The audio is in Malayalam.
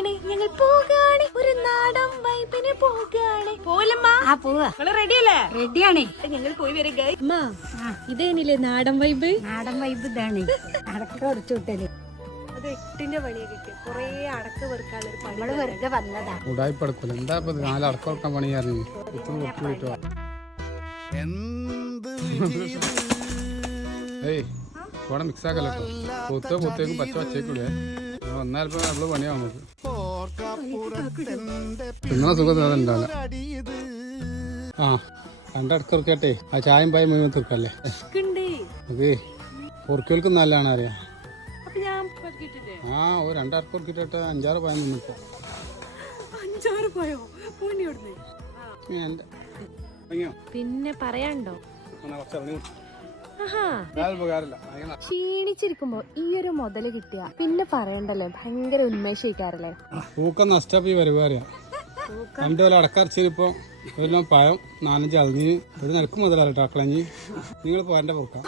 പോകാണ്, ഞങ്ങൾ പോകാണ്, ഒരു നാടൻ വൈബിന് പോകാണ്. പോലമ്മാ റെഡിയല്ലേ? റെഡിയാണ്. ഞങ്ങൾ പോയി വരിക. ഇതേനില്ലേ നാടൻ വൈബ്? നാടൻ വൈബ് ഇതാണ്. അടക്ക ഉടച്ചു വിട്ടല്. അത് 8ന്റെ പണിയെ കിട്ടി. കൊറേ അടക്ക വെറുക്കാനുള്ള പണി. നമ്മള് വെറുതെ വന്നതാ. ഉടായിപ്പടക്കൂല. എന്താ നാല് അടക്കം പണിയായിരുന്നു. ഏയ് ഇവിടെ മിക്സ് ആക്കല്ലോ. പൊത്തേക്കും പച്ച പച്ചേക്കൂടെ വന്നാലിപ്പോ നമ്മള് പണിയാവും നമുക്ക്. തിന്നണ സുഖം അതുണ്ടാവില്ല. ആ രണ്ടടക്കറക്കട്ടെ. ആ ചായം പായം മുഴുവൻ തീർക്കല്ലേ. അതെ പൊറുക്കൽക്കും നല്ലതാണ് അറിയാം. ആ ഒരു രണ്ടടക്കറക്കിട്ട് 5-6 പായം നിന്നിപ്പോ. 5-6 പോയോ? പിന്നെ പറയാണ്ടോ? ക്ഷീണിച്ചിരിക്കുമ്പോ ഈ ഒരു മുതല് കിട്ടിയ പിന്നെ പറയണ്ടല്ലോ, ഭയങ്കര ഉന്മേഷിക്കാറല്ലേ. പൂക്കം നഷ്ടപ്പി പരിപാടിയാ. 2 കൊല്ലം അടക്കറച്ചിരിപ്പോ ഒരു പഴം 4-5 അളഞ്ഞ് ഒരു നിലക്ക് മുതലാട്ടോ അക്കളഞ്ഞ്. നിങ്ങൾ പോരന്റെ പൂക്കാം.